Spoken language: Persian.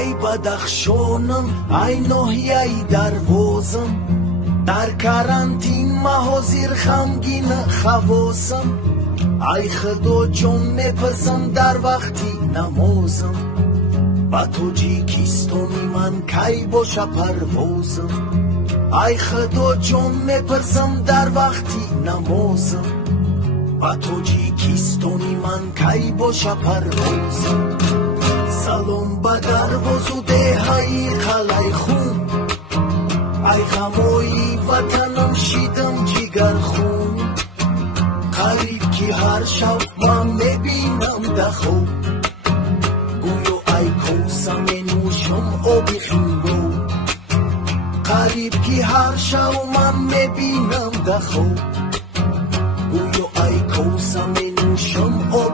ای بدخشانم ای ناحیه دروازم، در کرانتین ماه زیر غمگین خواصم. ای خدا جان میپرسم در وقتی نمازم، با تاجیکستانی من کی باشه پروازم. ای خدا جان میپرسم در وقتی نمازم، با تاجیکستانی من کی باشه پروازم. سلام به درواز و دههای قلعه خون، ای غمای وطنم شیدم جگر خون. قریب که هر شب من میبینم در خواب، گویا ای کوسه می نوشم آب خیرو. قریب که هر شب من میبینم در خواب، گویا ای کوسه می نوشم آب